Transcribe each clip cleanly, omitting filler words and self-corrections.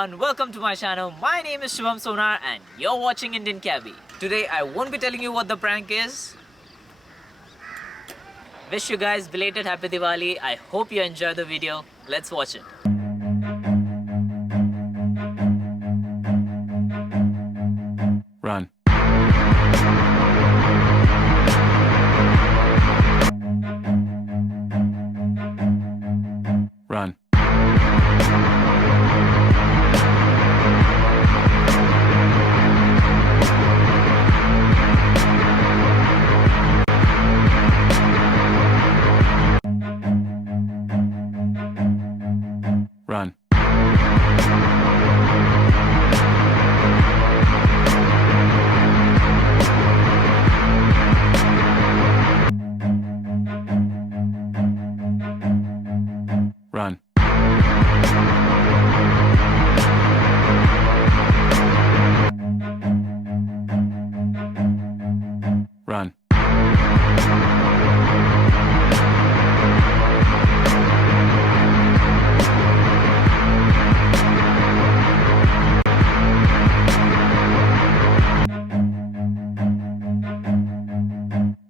everyone, welcome to my channel. My name is Shivam Sonar and you're watching Indian Cabbie. Today I won't be telling you what the prank is. Wish you guys belated happy Diwali. I hope you enjoy the video. Let's watch it. Run. Run. Run. Run. Run.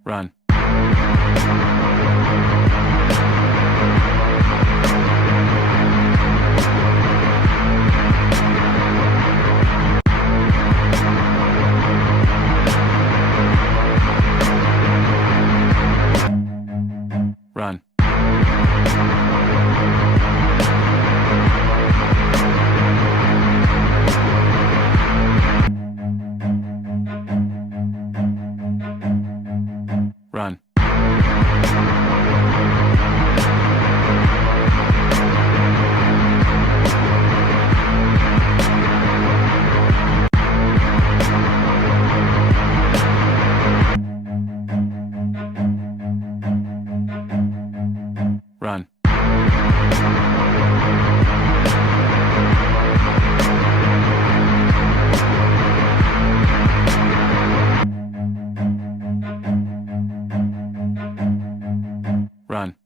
Run. Run. Run. Run. Run.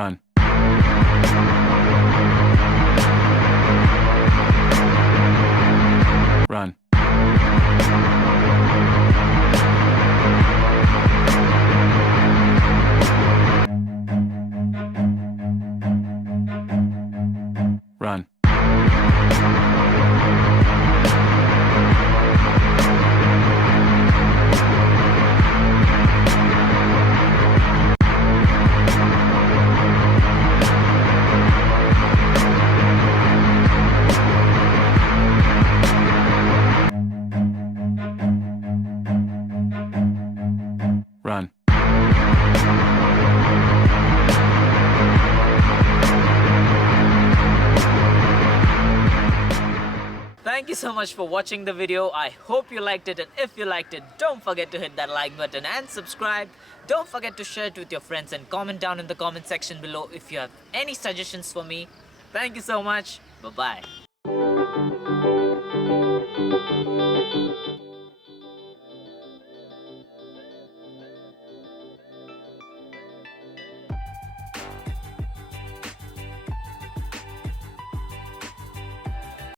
Run. Run. Run. Run. Thank you so much for watching the video. I hope you liked it, and if you liked it, don't forget to hit that like button and subscribe. Don't forget to share it with your friends and comment down in the comment section below if you have any suggestions for me. Thank you so much. Bye-bye.